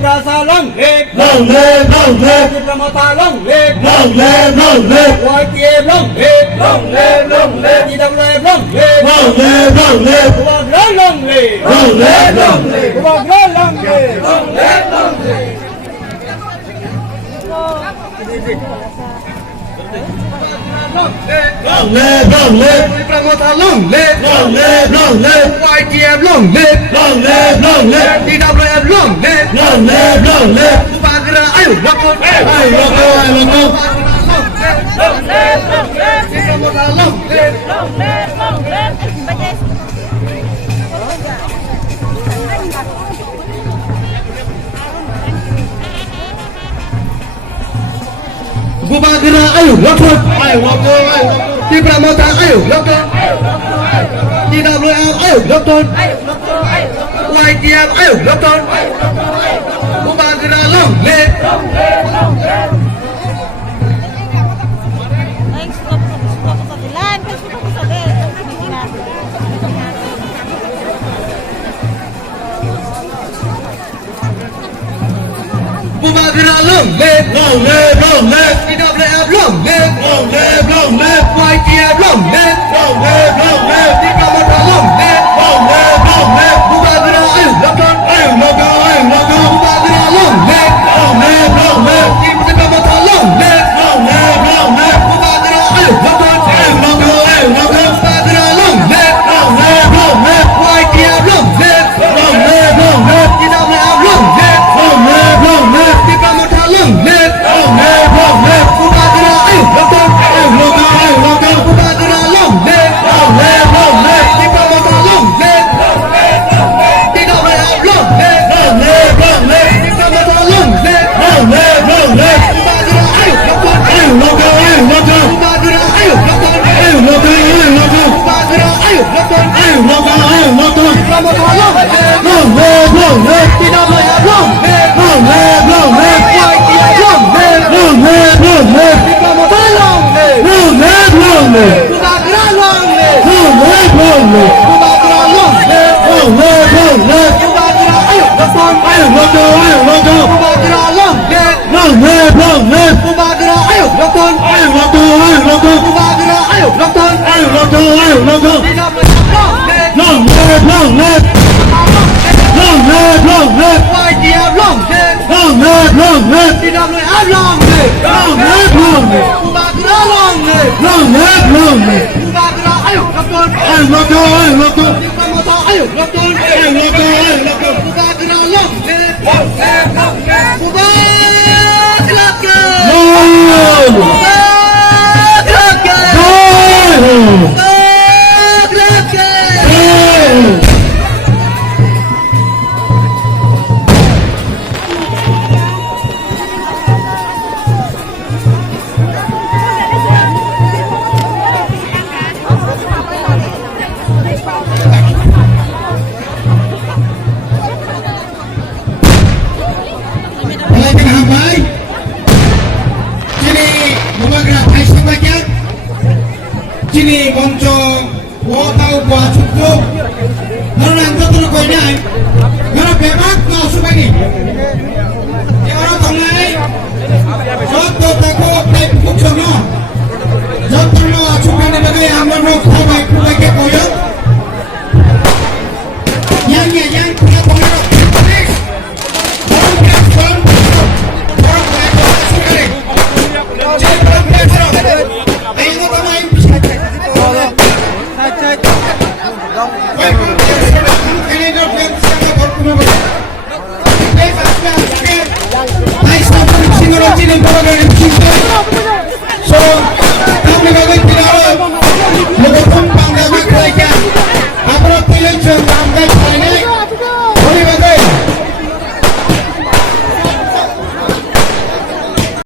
Prasa long live, long live, long live, Pramota long live, long live, long live, YTF long live, TWF long live, long live, long live, Kuwagra long live, long live, long live, Kuwagra long live, long live, long live, Pramota long live, long live, long live, YTF long live, long live, long live, TWF long live, long live, long live. Kuwagra ayo lakon, Ay, loco, ay, loco. Pramota long live. Kuwagra ayo lakon, Ay, loco, ay, loco. Pramota ayo lakon, TWF ayo lakon, YTF ayo lakon, Kuwagra long live. Ay, stop sa dilan. Kasi ko sa dilan. Kuwagra long live, Long live, long live, TWF long live, long live, long live, YTF long live, long live, long live, Pramota long live. long live, long live. Kuwagra ayo lakon, Ay, loco, ay, loco. Kuwagra long live, Long live, long live, Pramota long live. long live, long live. Kuwagra ayo lakon, Ay, loco, ay, loco. Kuwagra long live, Long live, long live, YTF long live, long live, long live, TWF long live, long live, long live, Pramota long live. long live, long live. Kuwagra ayo lakon, Ay, loco, ay, loco. Kuwagra long live, Long live, long live, Pramota long live, TWF long live, long live, long live, Pramota long live. long live, long live. Kuwagra ayo lakon, Ay, loco, ay, loco. Kuwagra ayo lakon, Ay, loco, ay, loco. Kuwagra ayo lakon, Ay, loco, ay, loco. Pramota long live, Long live, long live, TWF long live, long live, long live, YTF long live, long live, long live, Pramota long live, long live, long live, Kuwagra long live, long live, long live, Kuwagra long live, long live, long live. Kuwagra ayo lakon, Ay, loco, ay, loco. Kuwagra long live, Long live, long live. Kuwagra ayo lakon, Ay, loco, ay, loco. Kuwagra ayo lakon, Ay, loco, ay, loco. TWF long live, Long live, long live, long live, long live, YTF long live, long live, long live, TWF long live, long live, long live, Kuwagra long live, long live, long live. Kuwagra ayo lakon, Ay, loco, ay, loco. Pramota ayo lakon, Ay, loco, ay, loco. Kuwagra long live, Kuwagra No! No! No! Mulai pinahamay. Kini bumagra ay sabagyan. Kini konco wotau buat cukup. Naron ang tutulo ko niya. Ngara bebak na subagi. Ngara tanglay. Joto tako play puksono. Joto no subagi bagay amon no khabay kubay ke koyo. Yang punya koyo. So